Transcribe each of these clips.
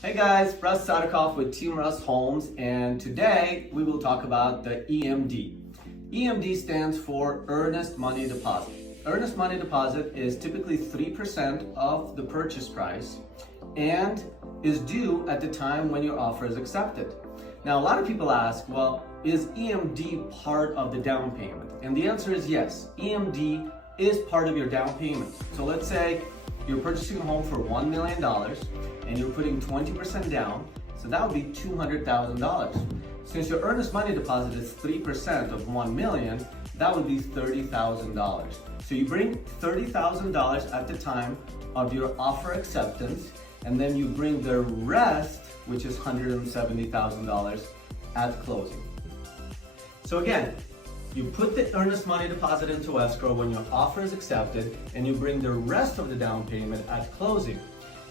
Hey guys, Russ Sadikoff with Team Russ Homes, and today we will talk about the EMD. EMD stands for Earnest Money Deposit. Earnest Money Deposit is typically 3% of the purchase price and is due at the time when your offer is accepted. Now, a lot of people ask, well, is EMD part of the down payment? And the answer is yes, EMD is part of your down payment. So let's say you're purchasing a home for $1 million and you're putting 20% down, so that would be $200,000. Since your earnest money deposit is 3% of $1 million, that would be $30,000. So you bring $30,000 at the time of your offer acceptance, and then you bring the rest, which is $170,000 at closing. So again, you put the earnest money deposit into escrow when your offer is accepted, and you bring the rest of the down payment at closing.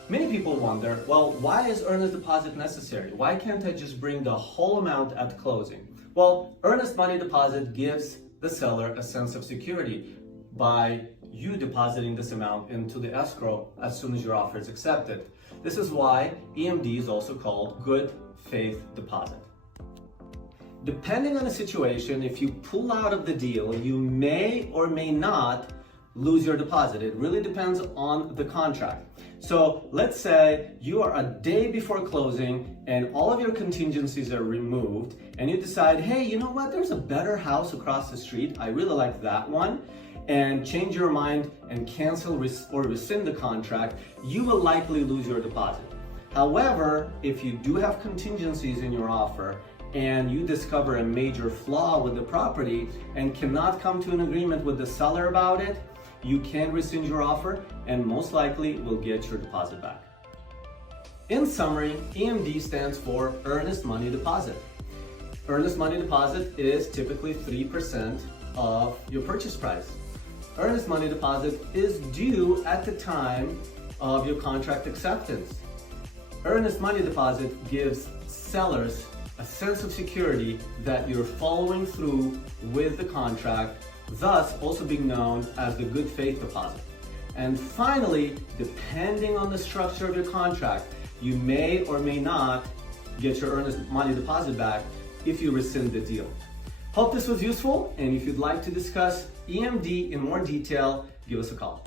Many people wonder, well, why is earnest deposit necessary? Why can't I just bring the whole amount at closing? Well, earnest money deposit gives the seller a sense of security by you depositing this amount into the escrow as soon as your offer is accepted. This is why EMD is also called good faith deposit. Depending on the situation, if you pull out of the deal, you may or may not lose your deposit. It really depends on the contract. So let's say you are a day before closing and all of your contingencies are removed and you decide, hey, you know what, there's a better house across the street, I really like that one, and change your mind and cancel or rescind the contract, you will likely lose your deposit. However, if you do have contingencies in your offer and you discover a major flaw with the property and cannot come to an agreement with the seller about it, you can rescind your offer and most likely will get your deposit back. In summary, EMD stands for Earnest Money Deposit. Earnest Money Deposit is typically 3% of your purchase price. Earnest Money Deposit is due at the time of your contract acceptance. Earnest Money Deposit gives sellers a sense of security that you're following through with the contract, thus also being known as the good faith deposit. And finally, depending on the structure of your contract, you may or may not get your earnest money deposit back if you rescind the deal. Hope this was useful, and if you'd like to discuss EMD in more detail, give us a call.